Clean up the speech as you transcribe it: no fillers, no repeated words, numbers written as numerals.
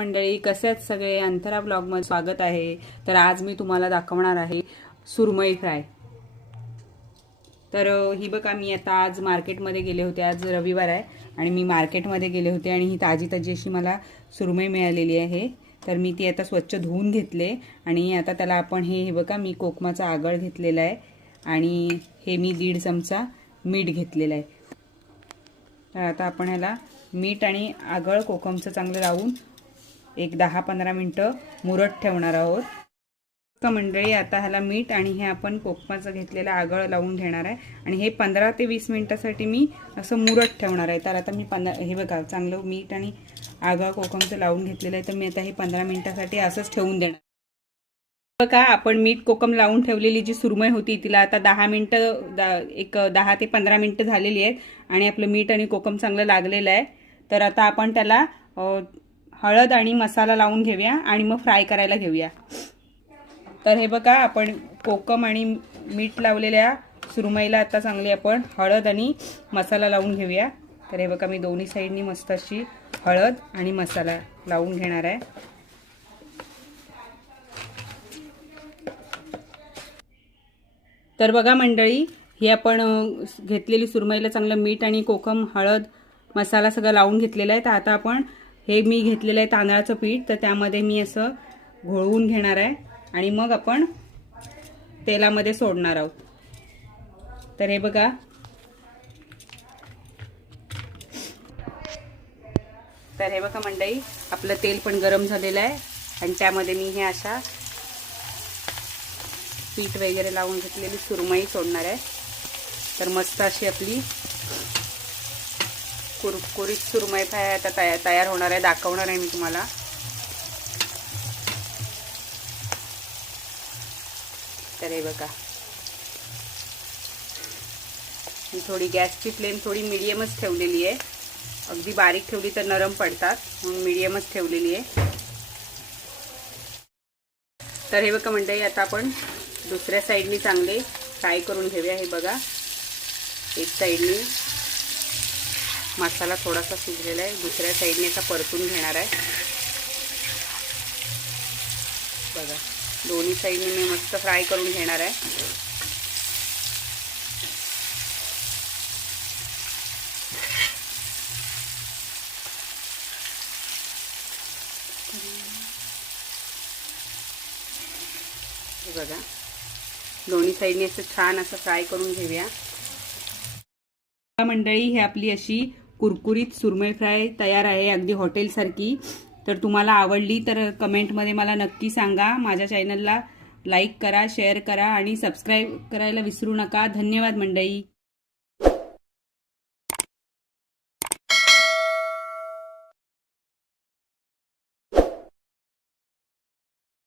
मंडळी, कसे आहेत सगळे? अंतरा ब्लॉगमध्ये स्वागत आहे। तर आज मी तुम्हाला दाखवणार आहे सुरमई फ्राय। तर ही बघा, मी आता आज मार्केटमध्ये गेले होते। आज रविवार आहे आणि मी मार्केटमध्ये गेले होते आणि ही ताजी ताजी अशी मला सुरमई मिळालेली आहे। तर मी ती आता स्वच्छ धुवून घेतले आणि आता त्याला आपण हे बघा, मी कोकमाचा आगळ घेतलेला आहे आणि हे मी 1.5 चमचा मीठ घेतलेलं आहे। तर आता आपण ह्याला मीठ आणि आगळ कोकमचं चांगलं लावून एक 10-15 मिनिटं मुरत ठेवणार आहोत। तर मंडळी, आता ह्याला मीठ आणि हे आपण कोकमाचं घेतलेलं आगळ लावून घेणार आहे आणि हे 15 ते 20 मिनिटासाठी मी असं मुरत ठेवणार आहे। तर आता मी हे बघा, चांगलं मीठ आणि आगळ कोकमचं लावून घेतलेलं आहे। तर मी आता हे 15 मिनिटासाठी असंच ठेवून देणार। बघा, आपण मीठ कोकम लावून ठेवलेली जी सुरमई होती तिला आता 10 मिनिटं, एक 10 ते 15 मिनिटं झालेली आहेत आणि आपलं मीठ आणि कोकम चांगलं लागलेलं आहे। तर आता आपण त्याला हळद आणि मसाला लावून घेऊया आणि मग फ्राय करायला घेऊया। तर हे बघा, आपण कोकम आणि मीठ लावलेल्या सुरमईला आता चांगली आपण हळद आणि मसाला लावून घेऊया। तर हे बघा, मी दोन्ही साईडनी मस्त अशी हळद आणि मसाला लावून घेणार आहे। तर बघा मंडळी, ही आपण घेतलेली सुरमईला चांगलं मीठ आणि कोकम, हळद, मसाला सगळं लावून घेतलेला आहे। तर आता आपण हे मी घेतलेलं आहे तांदळाचं पीठ, तर त्यामध्ये मी असं घोळवून घेणार आहे आणि मग आपण तेलामध्ये सोडणार आहोत। तर हे बघा, मंडळी, आपलं तेल पण गरम झालेलं आहे आणि त्यामध्ये मी हे अशा पीठ वगैरे लावून घेतलेली सुरमई सोडणार आहे। तर मस्त अशी आपली कुरकुरीत सुरमई फ्राय आता तयार होणार आहे, दाखवणार आहे मी तुम्हाला। तर हे बघा, मी थोडी गॅसची फ्लेम थोडी मीडियमच ठेवलेली आहे, अगदी बारीक ठेवली तर नरम पडतात, म्हणून मीडियमच ठेवलेली आहे। तर हे बघा मंडळी, आता आपण दुसऱ्या साईडनी चांगले फ्राय करून घेऊया। हे बघा, एक साईडनी मसाला थोडासा शिजलेला आहे, दुसऱ्या साईडने असा परतून घेणार आहे। बघा, दोन्ही साईडने मी मस्त फ्राय करून घेणार आहे। बघा, दोन्ही साईडने असं छान असं फ्राय करून घेऊया। मंडळी, ही आपली अशी कुरकुरीत सुरमई फ्राय तयार आहे, अगदी हॉटेलसारखी। तर तुम्हाला आवडली तर कमेंटमध्ये मला नक्की सांगा। माझ्या चॅनलला लाईक करा, शेअर करा आणि सबस्क्राईब करायला विसरू नका। धन्यवाद मंडळी।